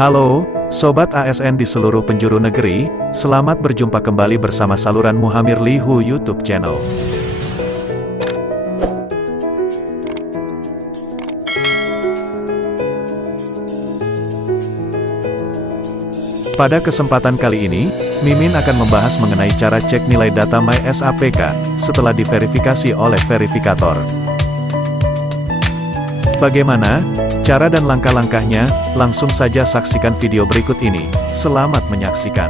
Halo, sobat ASN di seluruh penjuru negeri, selamat berjumpa kembali bersama saluran Muhammad Lihu YouTube channel. Pada kesempatan kali ini, Mimin akan membahas mengenai cara cek nilai data Mysapk setelah diverifikasi oleh Verivikator. Bagaimana cara dan langkah-langkahnya? Langsung saja saksikan video berikut ini. Selamat menyaksikan.